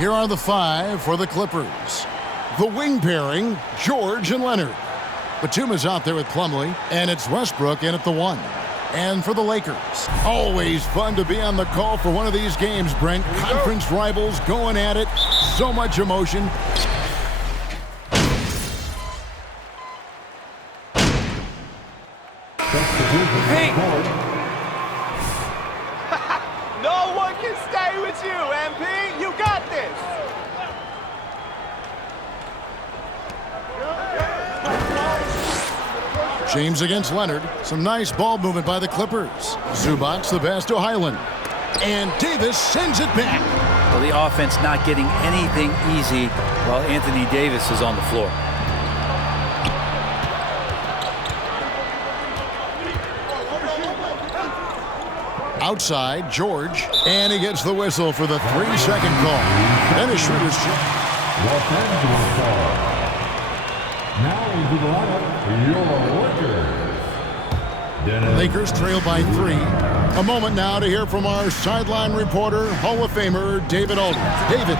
Here are the 5 for the Clippers. The wing pairing, George and Leonard. Batum is out there with Plumlee, and it's Westbrook in at the 1. And for the Lakers, always fun to be on the call for one of these games, Brent. Conference rivals going at it. So much emotion. Hey! No one can stay with you, MP. You got this. James against Leonard. Some nice ball movement by the Clippers. Zubac the pass to Highland. And Davis sends it back. Well, the offense not getting anything easy while Anthony Davis is on the floor. Outside, George. And he gets the whistle for the 3-second call. Dennis Schroeder's check. Now into the lineup, your Lakers. Lakers trail by 3. A moment now to hear from our sideline reporter, Hall of Famer David Aldridge. David.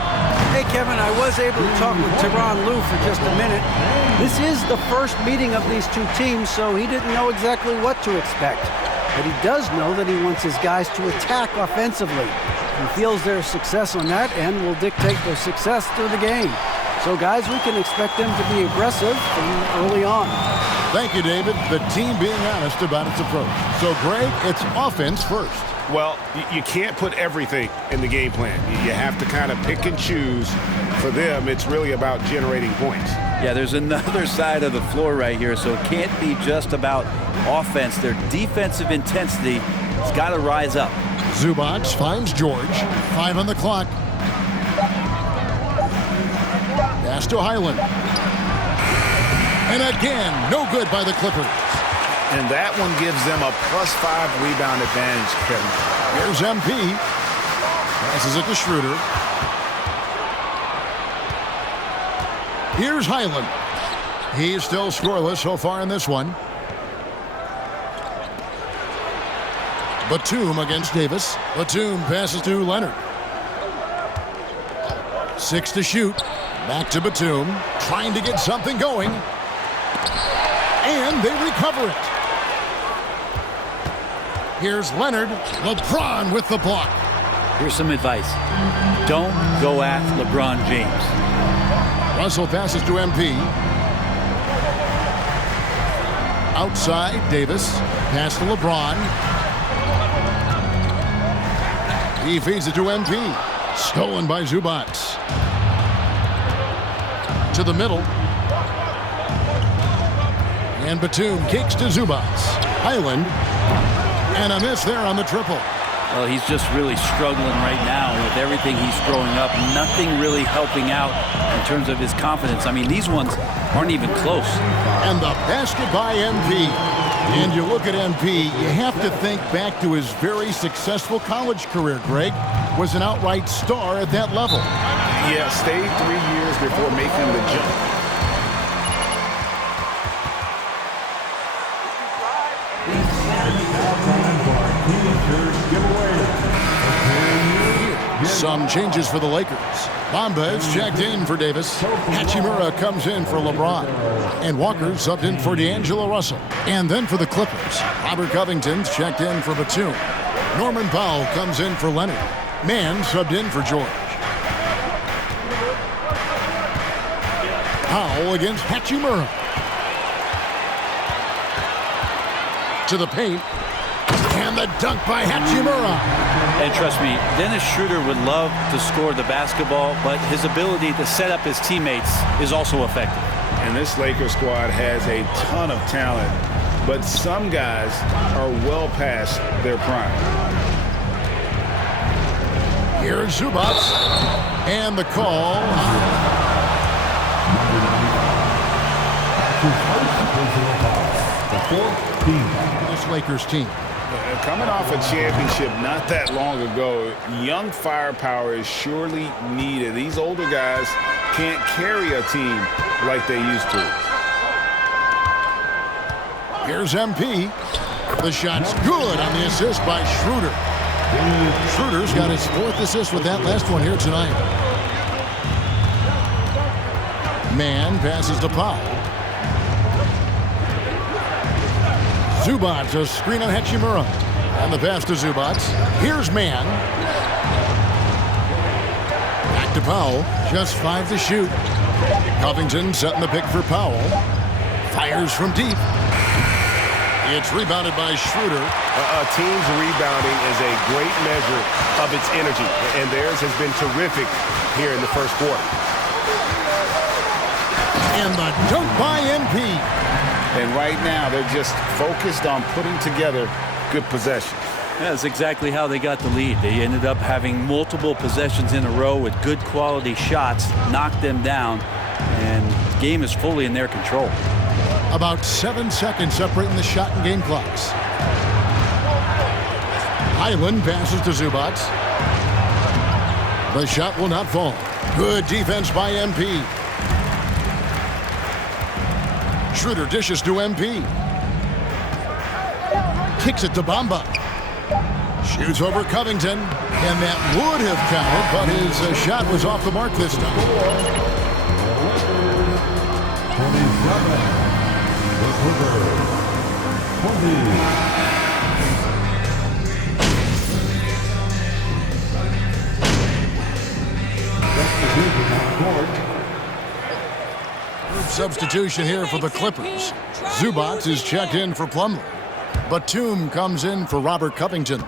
Hey, Kevin, I was able to talk with Tyronn Lue for just a minute. This is the first meeting of these two teams, so he didn't know exactly what to expect. But he does know that he wants his guys to attack offensively. He feels their success on that end will dictate their success through the game. So, guys, we can expect them to be aggressive from early on. Thank you, David. The team being honest about its approach. So, Greg, it's offense first. Well, you can't put everything in the game plan. You have to kind of pick and choose. For them, it's really about generating points. Yeah, there's another side of the floor right here, so it can't be just about offense. Their defensive intensity has got to rise up. Zubac finds George. 5 on the clock. Pass to Highland. And again, no good by the Clippers. And that one gives them a +5 rebound advantage, Kevin. Here's MP. Passes it to Schroeder. Here's Highland. He's still scoreless so far in this one. Batum against Davis. Batum passes to Leonard. 6 to shoot. Back to Batum. Trying to get something going. And they recover it. Here's Leonard. LeBron with the block. Here's some advice. Don't go at LeBron James. Russell passes to MP. Outside, Davis. Pass to LeBron. He feeds it to MP. Stolen by Zubac. To the middle. And Batum kicks to Zubac. Highland. And a miss there on the triple. Well, he's just really struggling right now with everything he's throwing up. Nothing really helping out in terms of his confidence. I mean, these ones aren't even close. And the basket by MP. And you look at MP, you have to think back to his very successful college career, Greg. Was an outright star at that level. Yeah, stayed 3 years before making the jump. Some changes for the Lakers. Bamba is checked in for Davis. Hachimura comes in for LeBron. And Walker subbed in for D'Angelo Russell. And then for the Clippers, Robert Covington's checked in for Batum. Norman Powell comes in for Leonard. Mann subbed in for George. Powell against Hachimura. To the paint. And the dunk by Hachimura. And trust me, Dennis Schroeder would love to score the basketball, but his ability to set up his teammates is also effective. And this Lakers squad has a ton of talent, but some guys are well past their prime. Here's Zubac. And the call. This Lakers team. Coming off a championship not that long ago, young firepower is surely needed. These older guys can't carry a team like they used to. Here's MP. The shot's good on the assist by Schroeder. Schroeder's got his 4th assist with that last one here tonight. Man passes to Powell. Zubac, a screen on Hachimura. And the pass to Zubac. Here's Man. Back to Powell. Just 5 to shoot. Covington setting the pick for Powell. Fires from deep. It's rebounded by Schroeder. A team's rebounding is a great measure of its energy, and theirs has been terrific here in the first quarter. And the dunk by MP. And right now, they're just focused on putting together good possessions. That's exactly how they got the lead. They ended up having multiple possessions in a row with good quality shots, knocked them down, and the game is fully in their control. About 7 seconds separating the shot and game clocks. Highland passes to Zubac. The shot will not fall. Good defense by MP. Schroeder dishes to MP. Kicks it to Bamba. Shoots over Covington. And that would have counted, but his shot was off the mark this time. 27. The Clippers, 20. Substitution here for the Clippers. Zubac is checked in for Plumlee. Batum comes in for Robert Covington.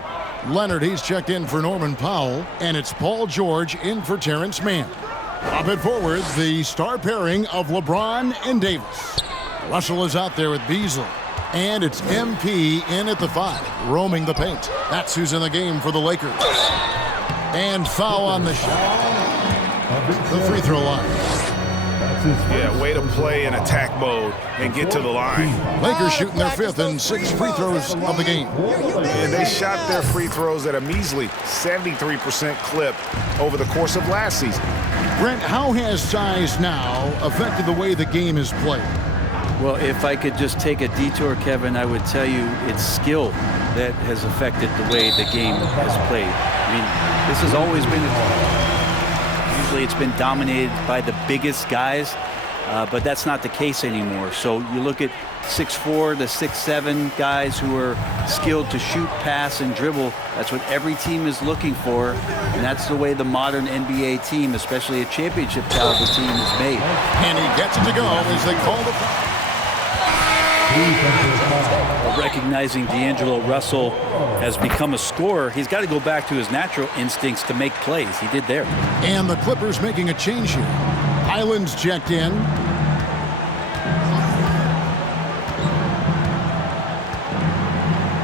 Leonard, he's checked in for Norman Powell. And it's Paul George in for Terrence Mann. Up and forward, the star pairing of LeBron and Davis. Russell is out there with Beasley. And it's MP in at the 5, roaming the paint. That's who's in the game for the Lakers. And foul on the shot. The free throw line. Yeah, way to play in attack mode and get to the line. Lakers shooting their 5th and 6 free throws of the game. And they shot their free throws at a measly 73% clip over the course of last season. Brent, how has size now affected the way the game is played? Well, if I could just take a detour, Kevin, I would tell you it's skill that has affected the way the game has played. I mean, this has always been usually it's been dominated by the biggest guys, but that's not the case anymore. So you look at 6'4" to 6'7" guys who are skilled to shoot, pass, and dribble. That's what every team is looking for, and that's the way the modern NBA team, especially a championship caliber team, is made. And he gets it to go as they call the foul. Recognizing D'Angelo Russell has become a scorer, he's got to go back to his natural instincts to make plays. He did there. And the Clippers making a change here. Highland's checked in.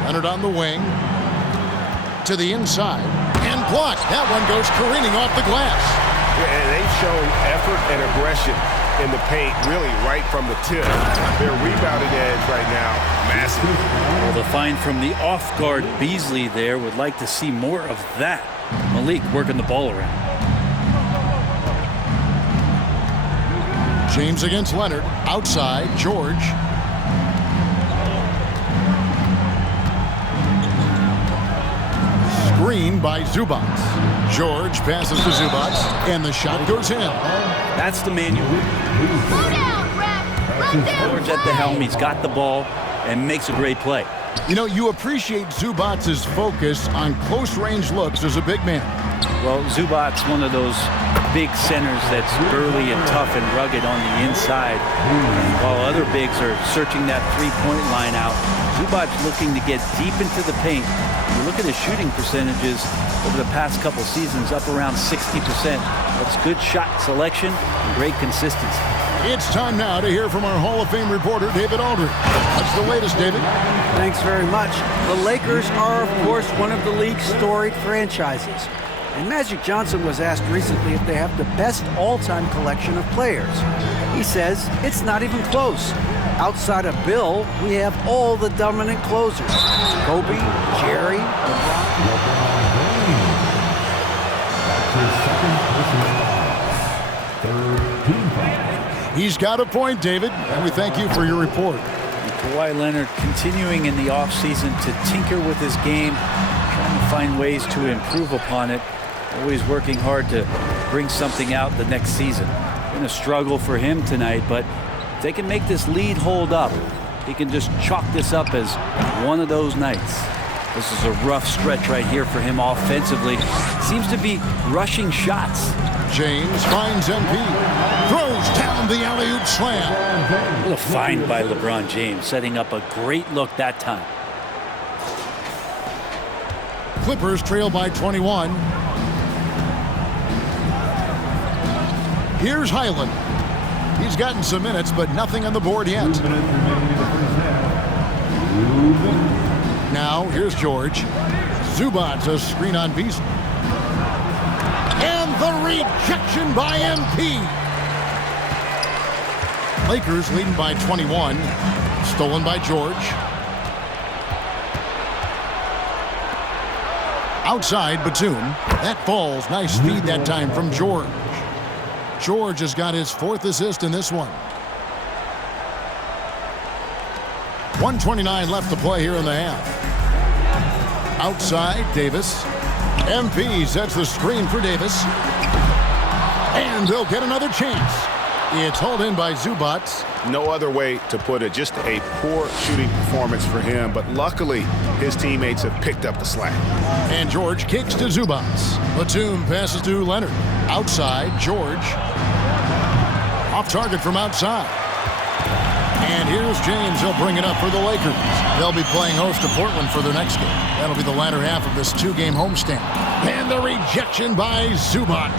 Leonard on the wing. To the inside. And blocked. That one goes careening off the glass. Yeah, and they've shown effort and aggression in the paint, really right from the tip. Their rebounding edge right now, massive. Well, the find from the off-guard Beasley there, would like to see more of that. Malik working the ball around. James against Leonard. Outside, George. Screen by Zubac. George passes to Zubac, and the shot goes in. That's the manual. George at the helm. He's got the ball and makes a great play. You know, you appreciate Zubac's focus on close-range looks as a big man. Well, Zubac's one of those big centers that's burly and tough and rugged on the inside. And while other bigs are searching that three-point line out, Zubac's looking to get deep into the paint. You look at his shooting percentages over the past couple seasons, up around 60%. That's good shot selection and great consistency. It's time now to hear from our Hall of Fame reporter, David Aldridge. What's the latest, David? Thanks very much. The Lakers are, of course, one of the league's storied franchises. And Magic Johnson was asked recently if they have the best all-time collection of players. He says it's not even close. Outside of Bill, we have all the dominant closers. Kobe, Jerry, LeBron. He's got a point, David, and we thank you for your report. And Kawhi Leonard continuing in the offseason to tinker with his game, trying to find ways to improve upon it, always working hard to bring something out the next season. been a struggle for him tonight, but if they can make this lead hold up, he can just chalk this up as one of those nights. This is a rough stretch right here for him offensively. Seems to be rushing shots. James finds MP. Throws down the alley-oop slam. What a find by LeBron James, setting up a great look that time. Clippers trail by 21. Here's Highland. He's gotten some minutes, but nothing on the board yet. Now, here's George. Zubac's a screen on Beasley. And the rejection by MP. Lakers leading by 21. Stolen by George. Outside, Batum. That falls. Nice feed that time from George. George has got his 4th assist in this one. 1:29 left to play here in the half. Outside, Davis. MP sets the screen for Davis. And they'll get another chance. It's hauled in by Zubac. No other way to put it. Just a poor shooting performance for him, but luckily his teammates have picked up the slack. And George kicks to Zubac. Batum passes to Leonard. Outside, George. Off target from outside. And here's James. He'll bring it up for the Lakers. They'll be playing host to Portland for their next game. That'll be the latter half of this 2-game homestand. And the rejection by Zubac.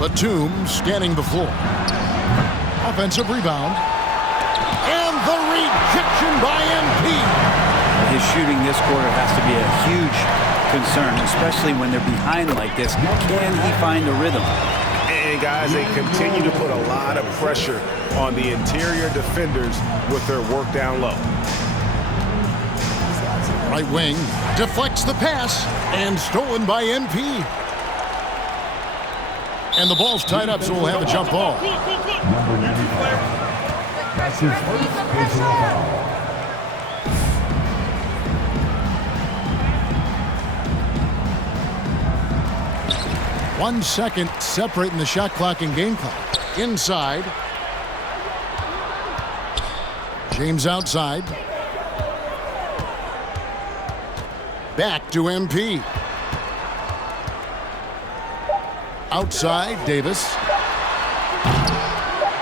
Batum scanning the floor. Offensive rebound. And the rejection by MP. His shooting this quarter has to be a huge concern, especially when they're behind like this. Can he find the rhythm? And guys, they continue to put a lot of pressure on the interior defenders with their work down low. Right wing deflects the pass and stolen by MP. And the ball's tied up, so we'll have a jump ball. Number 95. That's his first personal foul. 1 second separating the shot clock and game clock. Inside. James outside. Back to MP. Outside, Davis.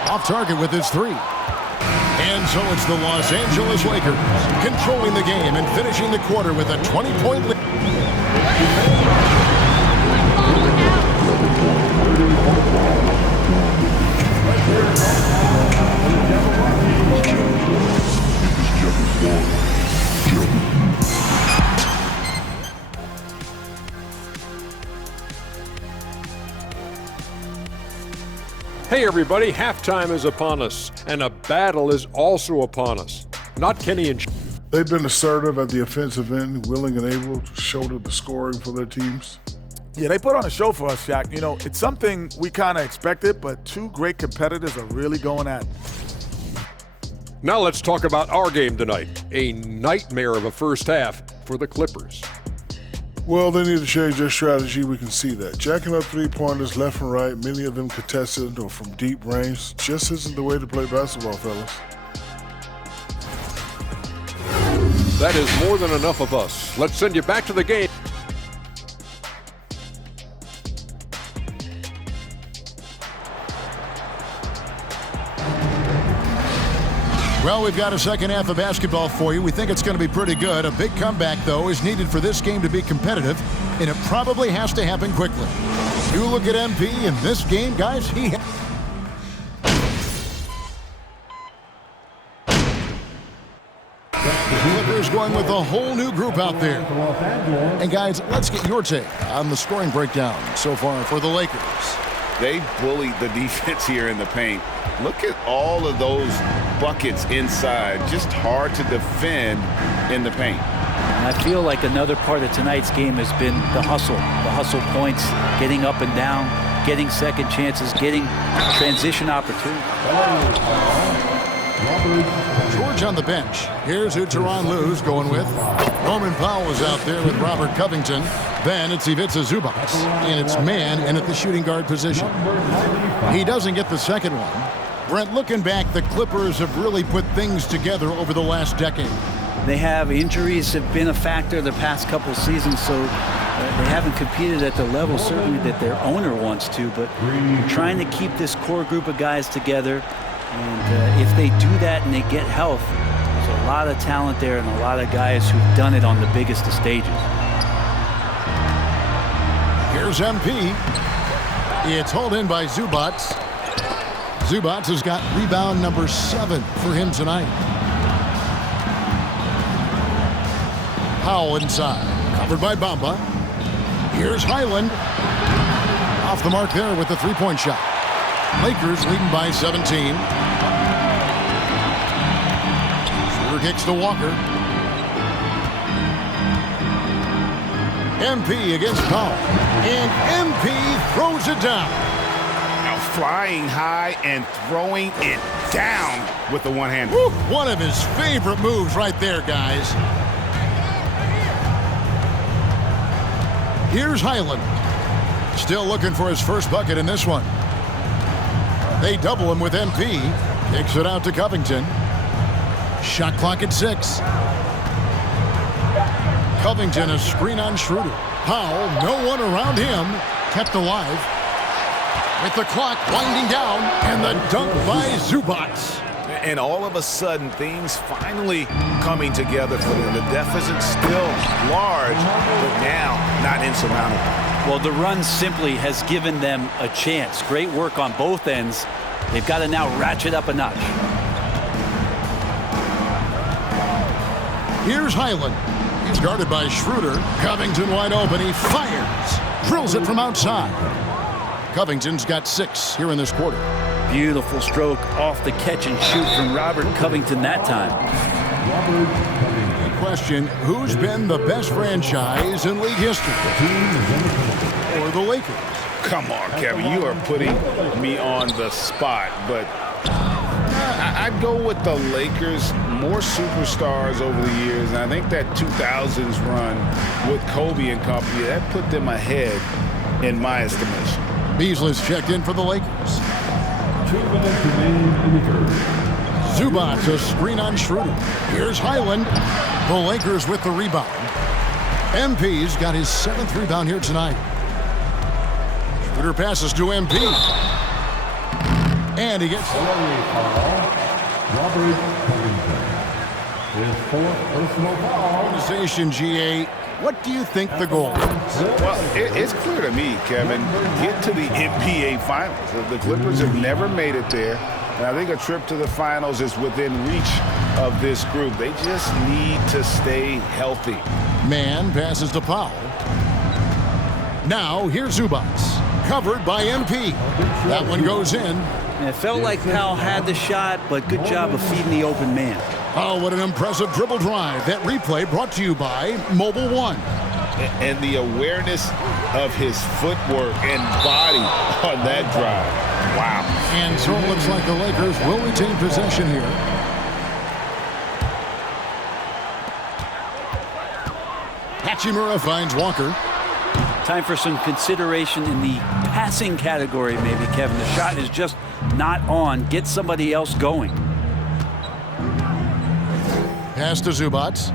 Off target with his 3. And so it's the Los Angeles Lakers controlling the game and finishing the quarter with a 20-point lead. Hey everybody, halftime is upon us, and a battle is also upon us. Not Kenny and They've been assertive at the offensive end, willing and able to shoulder the scoring for their teams. Yeah, they put on a show for us, Shaq. You know, it's something we kind of expected, but 2 great competitors are really going at it. Now let's talk about our game tonight. A nightmare of a first half for the Clippers. Well, they need to change their strategy. We can see that. Jacking up 3-pointers left and right, many of them contested or from deep range, just isn't the way to play basketball, fellas. That is more than enough of us. Let's send you back to the game. Well, we've got a second half of basketball for you. We think it's going to be pretty good. A big comeback, though, is needed for this game to be competitive, and it probably has to happen quickly. You look at MP in this game, guys, the Clippers going with a whole new group out there. And, guys, let's get your take on the scoring breakdown so far for the Lakers. They bullied the defense here in the paint. Look at all of those buckets inside. Just hard to defend in the paint. And I feel like another part of tonight's game has been the hustle points, getting up and down, getting second chances, getting transition opportunities. George on the bench. Here's who Tyronn Lue's going with. Roman Powell is out there with Robert Covington. Then it's Ivica Zubac, and it's man in at the shooting guard position. He doesn't get the second one. Brent, looking back, the Clippers have really put things together over the last decade. They have injuries have been a factor the past couple seasons, so they haven't competed at the level certainly that their owner wants to, but trying to keep this core group of guys together. And if they do that and they get health, there's a lot of talent there and a lot of guys who've done it on the biggest of stages. Here's MP. It's hauled in by Zubac. Zubac has got rebound number 7 for him tonight. Powell inside, covered by Bamba. Here's Highland. Off the mark there with the three-point shot. Lakers leading by 17. Shooter kicks to Walker. MP against Powell. And MP throws it down. Now flying high and throwing it down with the one-hander. One of his favorite moves right there, guys. Here's Highland. Still looking for his first bucket in this one. They double him with MP. Kicks it out to Covington. Shot clock at 6. Covington, a screen on Schroeder. Powell, no one around him. Kept alive. With the clock winding down, and the dunk by Zubac. And all of a sudden, things finally coming together for them. The deficit still large, but now not insurmountable. Well, the run simply has given them a chance. Great work on both ends. They've got to now ratchet up a notch. Here's Highland. He's guarded by Schroeder. Covington wide open. He fires. Drills it from outside. Covington's got 6 here in this quarter. Beautiful stroke off the catch and shoot from Robert Covington that time. The question, who's been the best franchise in league history? Or the Lakers? Come on, Kevin, you are putting me on the spot, but I'd go with the Lakers. More superstars over the years, and I think that 2000s run with Kobe and company, that put them ahead in my estimation. Beasley's checked in for the Lakers. Zubac, a screen on Schroeder. Here's Highland. The Lakers with the rebound. MP's got his 7th rebound here tonight. Schroeder passes to MP. And he gets Robert Covington. His 4th personal foul. Organization, GA. What do you think the goal is? Well, it's clear to me, Kevin, get to the NBA Finals. The Clippers have never made it there, and I think a trip to the Finals is within reach of this group. They just need to stay healthy. Man passes to Powell. Now, here's Zubac. Covered by MP. That one goes in. And it felt like Powell had the shot, but good job of feeding the open man. Oh, what an impressive dribble drive. That replay brought to you by Mobile One. And the awareness of his footwork and body on that drive. Wow. And so it looks like the Lakers will retain possession here. Hachimura finds Walker. Time for some consideration in the passing category, maybe, Kevin. The shot is just not on. Get somebody else going. Pass to Zubac.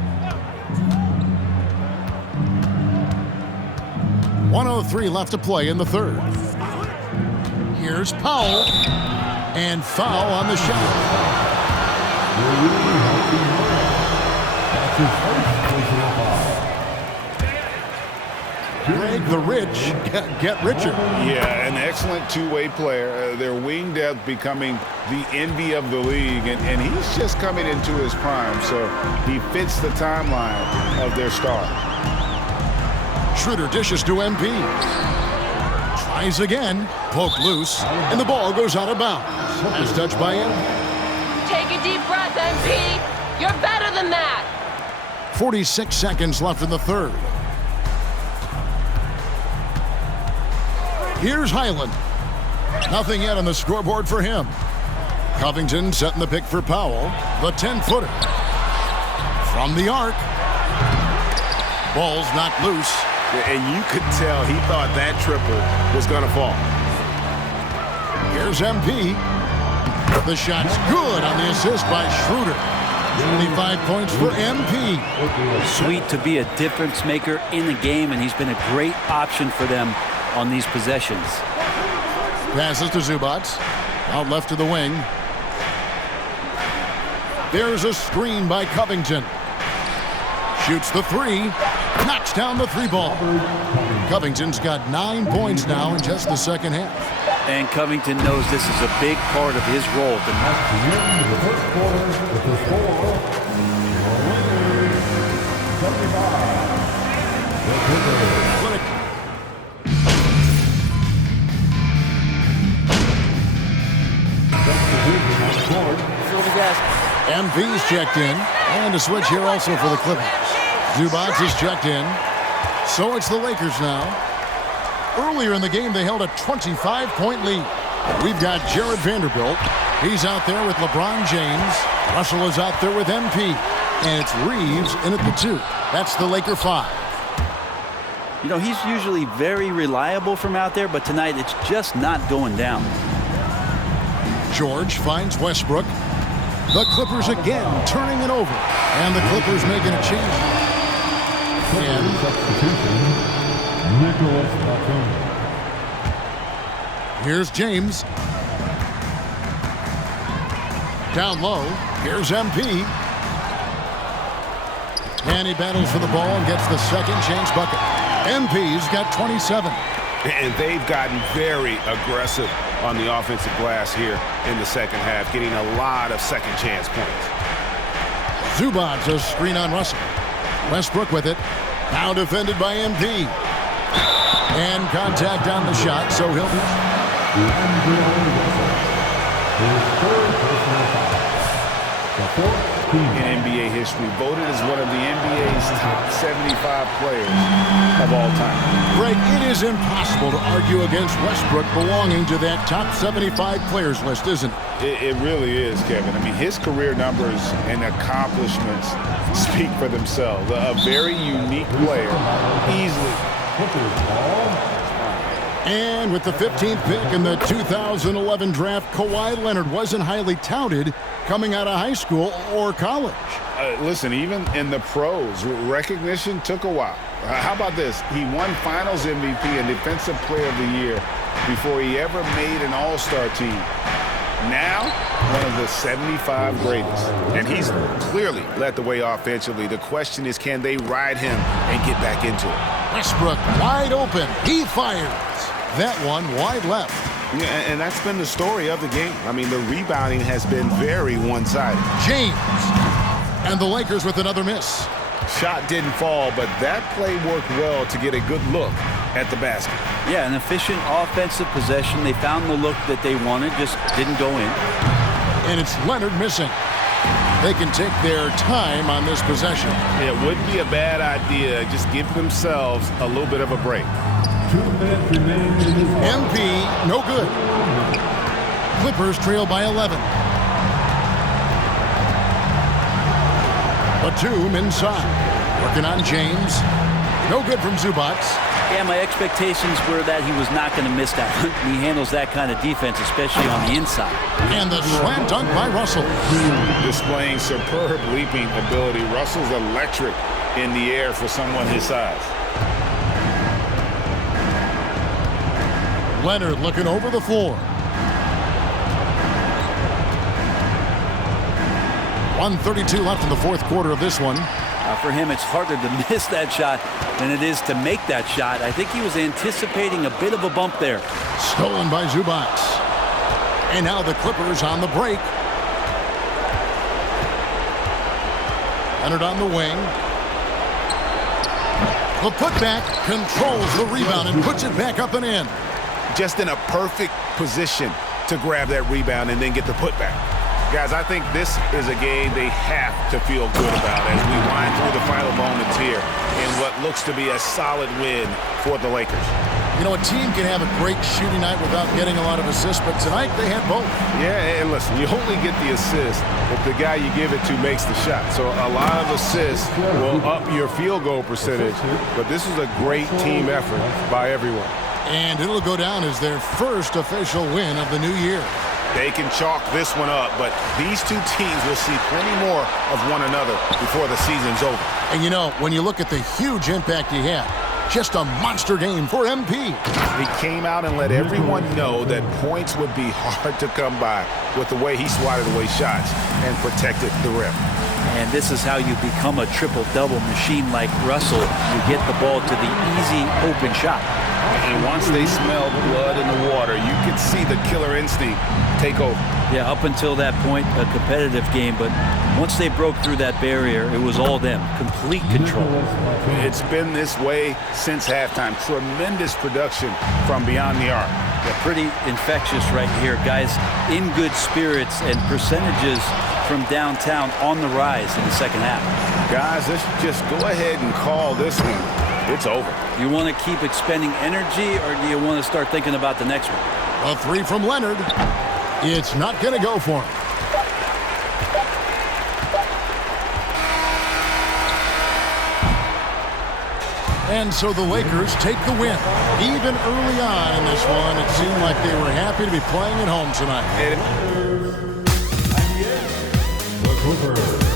1:03 left to play in the third. Here's Powell. And foul on the shot. That's his 1st personal foul. Greg the Rich, get richer. Yeah, an excellent two-way player. Their wing depth becoming the envy of the league, and he's just coming into his prime, so he fits the timeline of their star. Schroeder dishes to MP. Tries again, poked loose, and the ball goes out of bounds. As touched by him. Take a deep breath, MP. You're better than that. 46 seconds left in the third. Here's Highland. Nothing yet on the scoreboard for him. Covington setting the pick for Powell. The 10-footer. From the arc. Ball's knocked loose. And you could tell he thought that triple was going to fall. Here's MP. The shot's good on the assist by Schroeder. 25 points for MP. Sweet to be a difference maker in the game, and he's been a great option for them on these possessions. Passes to Zubac. Out left to the wing. There's a screen by Covington. Shoots the three. Knocks down the three ball. Covington's got 9 points now in just the second half. And Covington knows this is a big part of his role tonight. At the end of the first quarter, with the score, the 75. The Clippers. MP's checked in. And a switch here also for the Clippers. Zubac is checked in. So it's the Lakers now. Earlier in the game, they held a 25-point lead. We've got Jared Vanderbilt. He's out there with LeBron James. Russell is out there with MP. And it's Reeves in at the 2. That's the Laker 5. You know, he's usually very reliable from out there, but tonight it's just not going down. George finds Westbrook. The Clippers again turning it over. And the Clippers making a change. Here's James. Down low. Here's MP. And he battles for the ball and gets the second chance bucket. MP's got 27. And they've gotten very aggressive on the offensive glass here in the second half, getting a lot of second chance points. Zubac, a screen on Russell. Westbrook with it. Now defended by MP. And contact on the shot, so he'll be. In NBA history, voted as one of the NBA's top 75 players of all time. Greg, it is impossible to argue against Westbrook belonging to that top 75 players list, isn't it? It really is, Kevin. I mean, his career numbers and accomplishments speak for themselves. A very unique player, easily. And with the 15th pick in the 2011 draft, Kawhi Leonard wasn't highly touted coming out of high school or college. Listen, even in the pros, recognition took a while. How about this? He won Finals MVP and Defensive Player of the Year before he ever made an All-Star team. Now, one of the 75 greatest. And he's clearly led the way offensively. The question is, can they ride him and get back into it? Westbrook wide open. He fires. That one wide left. Yeah, and that's been the story of the game. I mean, the rebounding has been very one-sided. James. And the Lakers with another miss. Shot didn't fall, but that play worked well to get a good look at the basket. Yeah, an efficient offensive possession. They found the look that they wanted, just didn't go in. And it's Leonard missing. They can take their time on this possession. It wouldn't be a bad idea. Just give themselves a little bit of a break. 2 minutes remaining in this one. MP, no good. Clippers trail by 11. Batum inside. Working on James. No good from Zubac. Yeah, my expectations were that he was not going to miss that. He handles that kind of defense, especially on the inside. And the slam dunk by Russell. Displaying superb leaping ability. Russell's electric in the air for someone his size. Leonard looking over the floor. 1:32 left in the fourth quarter of this one. For him, it's harder to miss that shot than it is to make that shot. I think he was anticipating a bit of a bump there. Stolen by Zubac. And now the Clippers on the break. Leonard on the wing. The putback controls the rebound and puts it back up and in. Just in a perfect position to grab that rebound and then get the putback. Guys, I think this is a game they have to feel good about as we wind through the final moments here in what looks to be a solid win for the Lakers. You know, a team can have a great shooting night without getting a lot of assists, but tonight they had both. Yeah, and listen, you only get the assist if the guy you give it to makes the shot. So a lot of assists will up your field goal percentage, but this is a great team effort by everyone. And it'll go down as their first official win of the new year. They can chalk this one up, but these two teams will see plenty more of one another before the season's over. And you know, when you look at the huge impact he had, just a monster game for MP. He came out and let everyone know that points would be hard to come by with the way he swatted away shots and protected the rim. And this is how you become a triple-double machine like Russell. You get the ball to the easy open shot. And once they smelled blood in the water, you could see the killer instinct take over. Yeah, up until that point, a competitive game, but once they broke through that barrier, it was all them. Complete control. It's been this way since halftime. Tremendous production from beyond the arc. Yeah, pretty infectious right here. Guys in good spirits and percentages from downtown on the rise in the second half. Guys, let's just go ahead and call this one. It's over. You want to keep expending energy, or do you want to start thinking about the next one? A three from Leonard. It's not going to go for him. And so the Lakers take the win. Even early on in this one, it seemed like they were happy to be playing at home tonight. The Clippers.